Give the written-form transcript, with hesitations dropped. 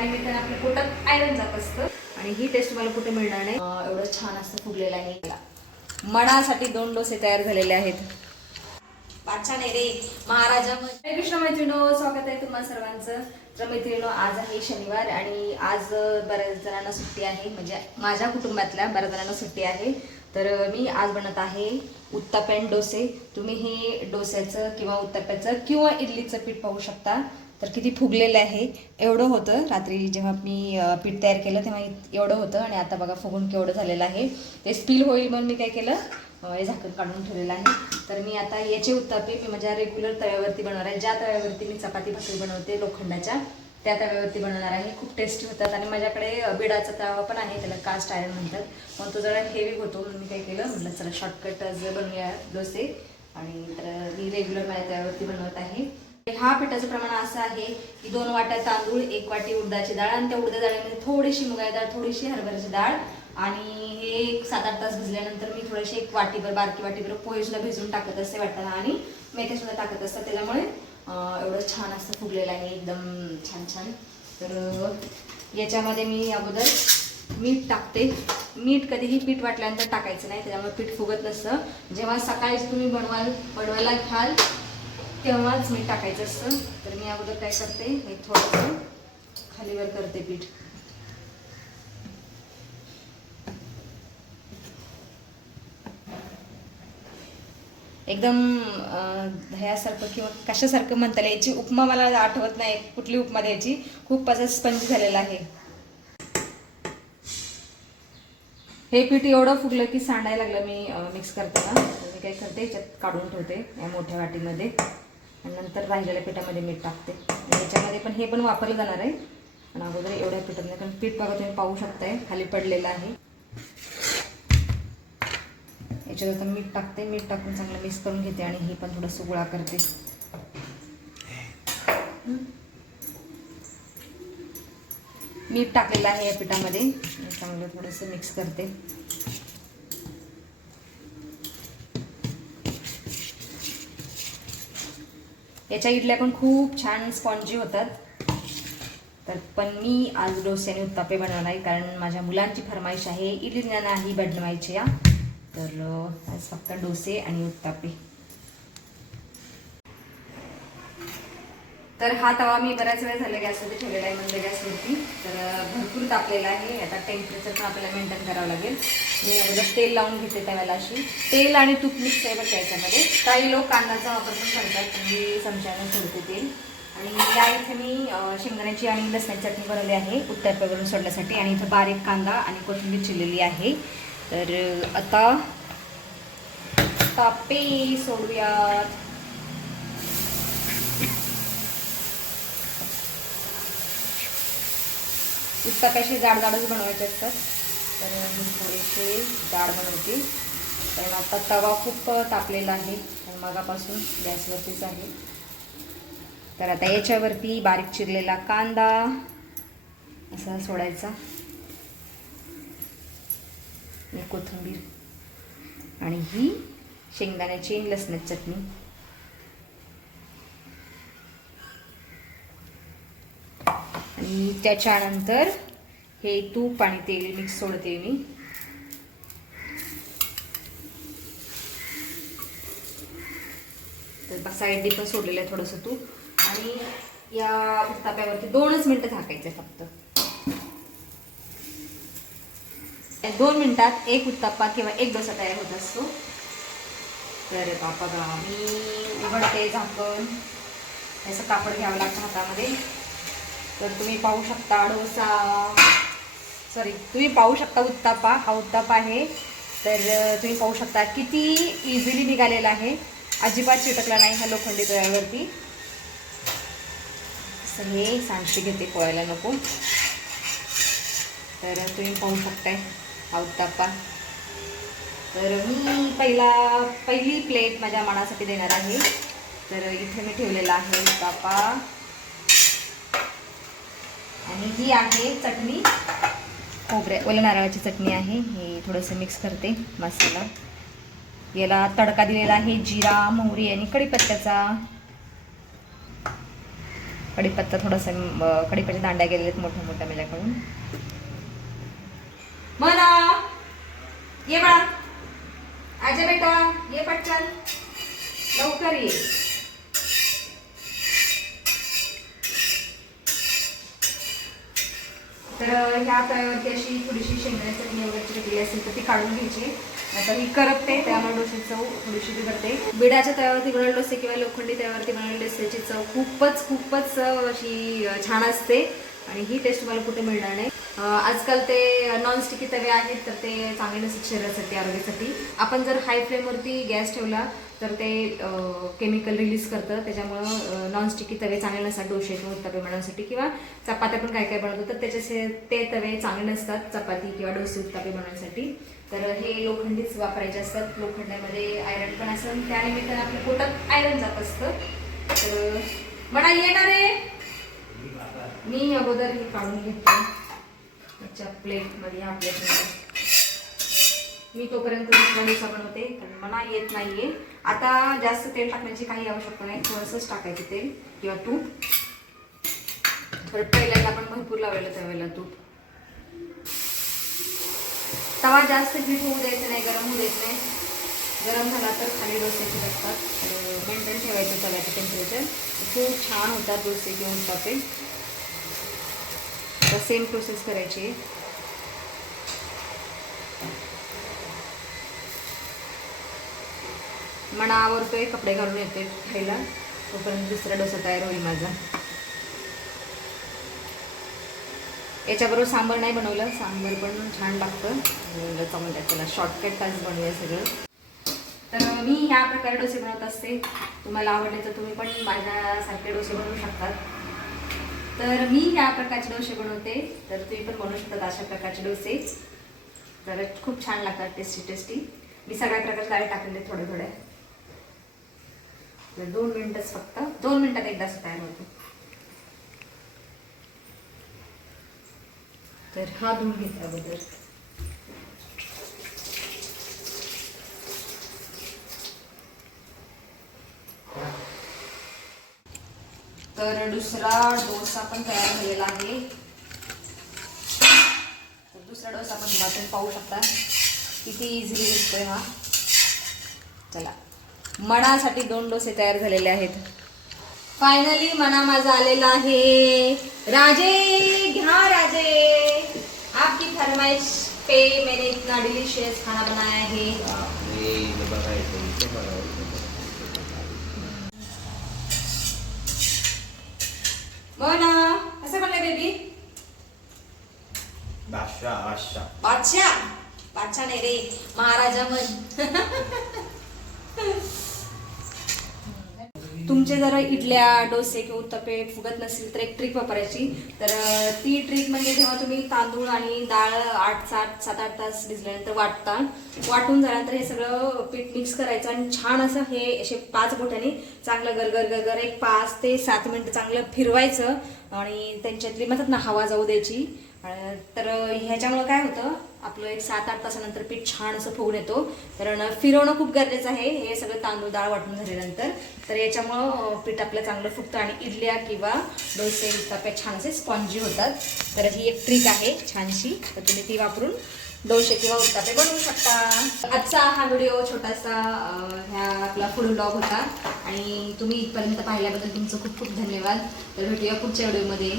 त्यानिमित्ताने आपल्या पोटात आयरन जात असतं आणि ही टेस्ट मला कुठे मिळणार नाही. एवढं छान असं फुगलेलं आहे. मनासाठी 2 डोसे तयार झालेले आहेत. बादशाह नाही रे महाराजा. हरे कृष्ण मैत्रिणो, स्वागत आहे तुम्हा सर्वांचं. तर मैत्रिणो, आज आहे शनिवार आणि आज बऱ्याच जणांना सुट्टी आहे, म्हणजे माझ्या कुटुंबातल्या बऱ्याच जणांना सुट्टी आहे. तर मी आज बनवत आहे उत्तप्पा डोसे. तुम्ही हे डोस्याचं किंवा उत्तप्प्याचं किंवा इडलीचं पीठ पाहू शकता. तर किती फुगलेलं आहे. एवढं होतं रात्री जेव्हा मी पीठ तयार केलं तेव्हा एवढं होतं आणि आता बघा फुगून केवढं झालेलं आहे. ते स्पिल होईल म्हणून मी काय केलं, हे झाकण काढून ठेवलेलं आहे. तर मी आता याचे उत्तप्पे मी माझ्या रेग्युलर तव्यावरती बनवणार आहे. ज्या तव्यावरती मी चपाती भाकरी बनवते लोखंडाच्या, त्या तव्यावरती बनवणार आहे. खूप टेस्टी होतात आणि माझ्याकडे बिडाचा तवा पण आहे, त्याला कास्ट आयर्न म्हणतात. मग तो जरा हेवी होतो म्हणून मी काय केलं, म्हटलं चला शॉर्टकट बनवूया डोसे. आणि तर मी रेग्युलर माझ्या तव्यावरती बनवत आहे. हा पिठाचं प्रमाण असं आहे की 2 वाट्या तांदूळ, 1 वाटी उडदाची डाळ आणि त्या उडदाच्या डाळीमध्ये थोडीशी मुगाची डाळ, थोडीशी हरभऱ्याची डाळ आणि हे 7-8 तास भिजल्यानंतर मी थोडेसे 1 वाटीभर बारकी वाटीभर पोहे सुद्धा भिजून टाकत असते वाटताना आणि मेथी सुद्धा टाकत असतात. त्याच्यामुळे एवढं छान असं फुगलेलं आहे, एकदम छान छान. तर याच्यामध्ये मी अगोदर मीठ टाकते. मीठ कधीही पीठ वाटल्यानंतर टाकायचं नाही, त्याच्यामुळे पीठ फुगत नसतं. जेव्हा सकाळीच तुम्ही बनवायला घ्याल तेव्हाच मीठ टाकायचं असतं. तर मी अगोदर काय करते, हे थोडंसं खालीवर करते पीठ. एकदम दह्यासारखं किंवा कशासारखं म्हणता येईल, याची उपमा मला आठवत नाही कुठली उपमा द्यायची. खूप असं स्पंजी झालेलं आहे. हे पीठ एवढं फुगलं की सांडायला लागलं मी मिक्स करताना. मी काय करते, याच्यात काढून ठेवते या मोठ्या वाटीमध्ये आणि नंतर राहिलेल्या पिठामध्ये मीठ टाकते. आणि याच्यामध्ये पण हे पण वापरलं जाणार आहे. आणि अगोदर एवढ्या पिठामध्ये, कारण पीठ बघा तुम्ही पाहू शकताय खाली पडलेलं आहे. याच्यात आता मीठ टाकते. मीठ टाकून चांगलं मिक्स करून घेते आणि हे पण थोडंसं गोळा करते. मीठ टाकलेलं आहे या पिठामध्ये, चांगलं थोडंसं मिक्स करते. याच्या इडल्या पण खूप छान स्पॉन्जी होतात. तर पण मी आज डोस्याने उत्तप्पे बनवणार आहे, कारण माझ्या मुलांची फरमाईश आहे इडली नाही बनवायची या. तर आज फक्त डोसे आणि उत्तप्पे. तर हा तवा मी बऱ्याच वेळ झाला गॅसवरती ठेवलेला आहे, म्हणजे गॅसवरती. तर भरपूर तापलेला आहे. आता टेम्परेचर पण आपल्याला मेंटेन करावं लागेल. मी अगोदर तेल लावून घेते तव्याला. अशी तेल आणि तूप मिक्स आहे बघा याच्यामध्ये. काही लोक कांद्याचा वापर पण करतात, पण मी चमच्याने सोडते तेल. आणि या इथे मी शेंगदाण्याची आणि लसणाची चटणी बनवली आहे उत्तप्पे बनवून सोडण्यासाठी. आणि इथं बारीक कांदा आणि कोथिंबीर चिरलेली आहे. तर आता उत्तप्पे सोडूयात. उत्तप्पे जाड बनवायचे असतात, तर मी थोडेसे जाड बनवते. कारण आता तवा खूप तापलेला आहे आणि मगापासून गॅसवरतीच आहे. तर आता याच्यावरती बारीक चिरलेला कांदा असा सोडायचा आणि कोथिंबीर आणि ही शेंगदाण्याची आणि लसणाची चटणी. आणि त्याच्यानंतर हे तूप आणि तेल मिक्स सोडते मी. तर साईडने पण सोडलेलं आहे थोडंसं तूप. आणि या उत्तप्प्यावरती 2च मिनिटं झाकायचं फक्त. 2 मिनिटात एक उत्तप्पा किंवा एक डोसा तयार होत असतो. तर बापा मी उघडते झाकण. असं कापड घ्यावं लागतं हातामध्ये. तर तुम्ही पाहू शकता तुम्ही पाहू शकता उत्तप्पा. हा उत्तप्पा आहे. तर तुम्ही पाहू शकता किती इझिली निघालेला आहे. अजिबात चिटकला नाही ह्या लोखंडी तव्यावरती. असं हे सांडशी घेते पोळायला नको. तर तुम्ही पाहू शकताय हा उत्तप्पा. तर मी पहिली प्लेट माझ्या मनासाठी देणार आहे. तर इथे मी ठेवलेला आहे उत्तप्पा. आणि ही आहे चटणी, ओल्या नारळाची चटणी आहे. हे थोडंसं मिक्स करते मसाला. याला तडका दिलेला आहे जिरा, मोहरी आणि कढीपत्त्याचा. कढीपत्ता थोडासा कढीपत्त्याच्या दांड्या गेलेल्या आहेत मोठ्या मोठ्या माझ्याकडून. म्हणा ये बाळा, आजा बेटा ये पटकन, लवकर ये. तर ह्या तव्यावरती अशी थोडीशी शेंगदाण्याची चटणी वगैरे चिकटलेली असेल तर ती काढून घ्यायची. आता ही करपते त्यामुळे डोश्याची चव थोडीशी बिघडते. बिडाच्या तव्यावरती बनवलेले डोसे किंवा लोखंडी तव्यावरती बनवलेले डोस्याची चव खूपच अशी छान असते आणि ही टेस्ट मला कुठे मिळणार नाही. आजकाल ते नॉनस्टिकी तवे आहेत तर ते चांगले नसतात शरीरासाठी, आरोग्यासाठी. आपण जर हाय फ्लेमवरती गॅस ठेवला तर ते केमिकल रिलीज करतं. त्याच्यामुळं नॉनस्टिकी तवे चांगले नसतात डोसे किंवा उत्तप्पे बनवण्यासाठी, किंवा चपात्या पण काय काय बनवतो तर त्याचे ते तवे चांगले नसतात चपाती किंवा डोसे उत्तप्पे बनवण्यासाठी. तर हे लोखंडीच वापरायचे असतात. लोखंडामध्ये आयरन पण असतं, त्यानिमित्तानं आपल्या पोटात आयरन जात असतं. तर म्हणा येणार आहे. मी अगोदर हे काढून घेते त्याच्या प्लेटमध्ये, ह्या प्लेटमध्ये. मी तोपर्यंत दुसरा डोसा बनवते कारण मला येत नाहीये. आता जास्त तेल टाकण्याची काही आवश्यकता नाही, थोडंसंच टाकायचं तेल किंवा तूप. तर पहिल्यांदा आपण भरपूर लावायला तव्याला तूप. तवा जास्त हीट होऊ द्यायचं नाही, गरम होऊ द्यायचं नाही. गरम झाला तर खाली डोसे चिकटतात. मेंटेन ठेवायचं तव्याचं टेम्परेचर. खूप छान होतात डोसे किंवा उत्तप्पे. तर सेम प्रोसेस करायची. मना आवरतोय, कपडे घालून येतोय खायला, तोपर्यंत दुसरा डोसा तयार होईल माझा. याच्याबरोबर सांबर नाही बनवलं, सांबर पण छान लागतं. त्याला शॉर्टकट तास बनवूया सगळं. तर मी ह्या प्रकारे डोसे बनवत असते. तुम्हाला आवडले तर तुम्ही पण माझ्यासारखे डोसे बनवू शकतात. तर मी ह्या प्रकारचे डोसे बनवते, तर तुम्ही पण बनवू शकतात अशा प्रकारचे डोसे. तर खूप छान लागतात, टेस्टी. मी सगळ्या प्रकारचे डाळी टाकलेले थोड्या. 2 मिनिटच, फक्त 2 मिनिटात एकदा तयार होतो. तर हा धुवून घेतला अगोदर. तर दुसरा डोसा पण तयार झालेला आहे. तर दुसरा डोसा पण तुम्ही पाहू शकता किती इझिली दिसतोय हा. चला, मनासाठी 2 डोसे तयार झालेले आहेत. फायनली मना माझा आलेला आहे. राजे घ्या राजे, आपकी फरमाइश पे मैंने इतना डिलीशियस खाना बनाया है. मना कसं बनलंय बेबी? बादशाह नाही रे, महाराजा मन. तुमचे जर इडल्या, डोसे किंवा उत्तप्पे फुगत नसेल तर एक ट्रिक वापरायची. तर ती ट्रिक म्हणजे जेव्हा तुम्ही तांदूळ आणि डाळ 7-8 तास भिजल्यानंतर वाटून झाल्यानंतर हे सगळं पीठ मिक्स करायचं आणि छान असं हे असे 5 बोटांनी चांगलं गरगर एक 5 ते 7 मिनिटं चांगलं फिरवायचं आणि त्यांच्यातली म्हणतात ना हवा जाऊ द्यायची. तर ह्याच्यामुळं काय होतं, आपलं एक 7-8 तासानंतर पीठ छान असं फुगून येतो. कारण फिरवणं खूप गरजेचं आहे हे सगळं तांदूळ डाळ वाटून झाल्यानंतर. तर याच्यामुळं पीठ आपलं चांगलं फुगतं आणि इडल्या किंवा डोसे उत्तप्पे छान असे स्पॉन्जी होतात. तर ही एक ट्रिक आहे छानशी, तर तुम्ही ती वापरून डोसे किंवा उत्तप्पे बनवू शकता. आजचा हा व्हिडिओ छोटासा ह्या आपला फूड ब्लॉग होता आणि तुम्ही इथपर्यंत पाहिल्याबद्दल तुमचं खूप धन्यवाद. तर भेटूया पुढच्या व्हिडिओमध्ये.